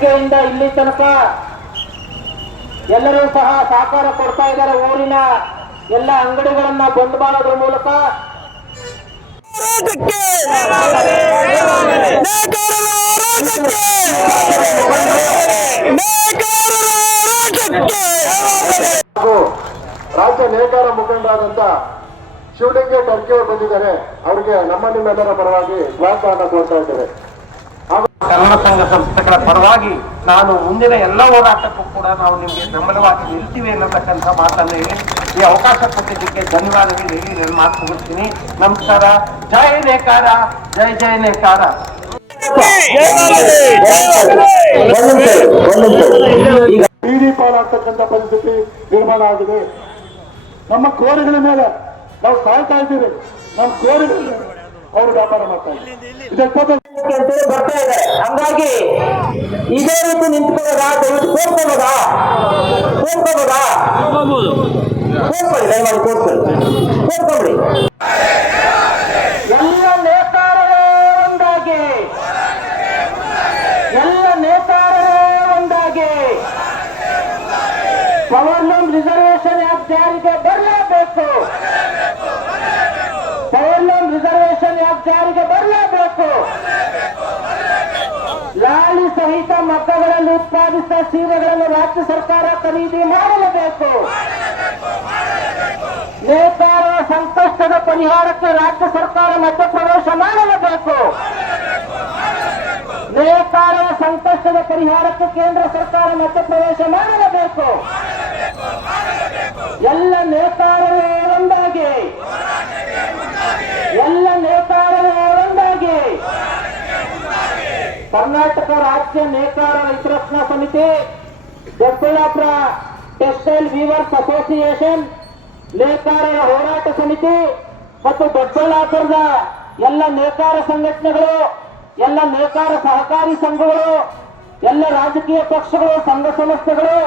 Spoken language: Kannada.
ಬೆಳಗ್ಗೆಯಿಂದ ಇಲ್ಲಿ ತನಕ ಎಲ್ಲರೂ ಸಹ ಸಹಕಾರ ಕೊಡ್ತಾ ಇದ್ದಾರೆ ಊರಿನ ಎಲ್ಲ ಅಂಗಡಿಗಳನ್ನ ಬಂದ್ ಮಾಡೋದ್ರ ಮೂಲಕ. ಹಾಗೂ ರಾಜ್ಯ ನೇಕಾರ ಮುಖಂಡರಾದಂತ ಶಿವಲಿಂಗ ಟರ್ಕಿಯವರು ಬಂದಿದ್ದಾರೆ. ಅವರಿಗೆ ನಮ್ಮ ನಿಮ್ಮೆಲ್ಲರ ಪರವಾಗಿ ಸ್ವಾಗತವನ್ನು ಕೋರ್ತಾ ಇದ್ದೇವೆ ಕನ್ನಡ ಸಂಘ ಸಂಸ್ಥೆಗಳ ಪರವಾಗಿ ನಾನು ಮುಂದಿನ ಎಲ್ಲ ಹೋರಾಟಕ್ಕೂ ಕೂಡ ನಾವು ನಿಮಗೆ ಬೆಂಬಲವಾಗಿ ನಿಲ್ತೀವಿ ಅನ್ನತಕ್ಕಂಥ ಮಾತನ್ನು ಹೇಳಿ, ಈ ಅವಕಾಶ ಕೊಟ್ಟಿದ್ದಕ್ಕೆ ಧನ್ಯವಾದಗಳು ಹೇಳಿ ನಾನು ಮಾತು ಮುಗಿಸ್ತೀನಿ. ನಮಸ್ಕಾರ. ಜಯ ನೇಕಾರ. ಜಯ ಜಯ ನೇಕಾರ. ಬೀದಿ ಪಾಲಾಗ್ತಕ್ಕಂಥ ಪರಿಸ್ಥಿತಿ ನಿರ್ಮಾಣ ಆಗಿದೆ. ನಮ್ಮ ಕೋರಿಗಳ ಮೇಲೆ ನಾವು ಸಾಯ್ತಾ ಇದ್ದೀವಿ. ನಮ್ಮ ಕೋರಿಗಳ ಅವರು ವ್ಯಾಪಾರ ಮಾಡ್ತಾ ಇದ್ದಾರೆ. ಅಂತೇಳಿ ಬರ್ತಾ ಇದೆ. ಹಂಗಾಗಿ ಇದೇ ರೀತಿ ನಿಂತ್ಕೊಳ್ಳೋದಾ? ದಯವಿಟ್ಟು ದಯಮಾಡಿ ಕೂತ್ಕೊಳ್ಳಿ ಕೂತ್ಕೊಳ್ಳಿ ಎಲ್ಲ ನೇತಾರರೇ ಒಂದಾಗಿ. ಎಲ್ಲ ನೇತಾರರೇ ಒಂದಾಗಿ. ರಿಸರ್ವೇಶನ್ ಜಾರಿಗೆ ಬರಲೇಬೇಕು. ರಿಸರ್ವೇಶನ್ ಆ್ಯಪ್ ಜಾರಿಗೆ ಬರಲೇಬೇಕು. ಲಾಲಿ ಸಹಿತ ಮಕ್ಕಗಳಲ್ಲಿ ಉತ್ಪಾದಿಸಿದ ಸೀರೆಗಳನ್ನು ರಾಜ್ಯ ಸರ್ಕಾರ ಖರೀದಿ ಮಾಡಲೇಬೇಕು. ನೇತಾರರ ಸಂಕಷ್ಟದ ಪರಿಹಾರಕ್ಕೆ ರಾಜ್ಯ ಸರ್ಕಾರ ಮಧ್ಯಪ್ರವೇಶ ಮಾಡಲೇಬೇಕು. ನೇತಾರರ ಸಂಕಷ್ಟದ ಪರಿಹಾರಕ್ಕೆ ಕೇಂದ್ರ ಸರ್ಕಾರ ಮಧ್ಯಪ್ರವೇಶ ಮಾಡಲೇಬೇಕು. ಎಲ್ಲ ನೇತಾರರೇ ಒಂದಾಗಿ ಎಲ್ಲ ನೇತಾರರೇ ಒಂದಾಗಿ ಕರ್ನಾಟಕ ರಾಜ್ಯ ನೇಕಾರ ಹಿತರಕ್ಷಣಾ ಸಮಿತಿ ದೊಡ್ಡಬಳ್ಳಾಪುರ ಟೆಕ್ಸ್ಟೈಲ್ ವೀವರ್ಸ್ ಅಸೋಸಿಯೇಷನ್, ನೇಕಾರರ ಹೋರಾಟ ಸಮಿತಿ ಮತ್ತು ದೊಡ್ಡಬಳ್ಳಾಪುರದ ಎಲ್ಲ ನೇಕಾರ ಸಂಘಟನೆಗಳು, ಎಲ್ಲ ನೇಕಾರ ಸಹಕಾರಿ ಸಂಘಗಳು, ಎಲ್ಲ ರಾಜಕೀಯ ಪಕ್ಷಗಳು, ಸಂಘ ಸಂಸ್ಥೆಗಳು.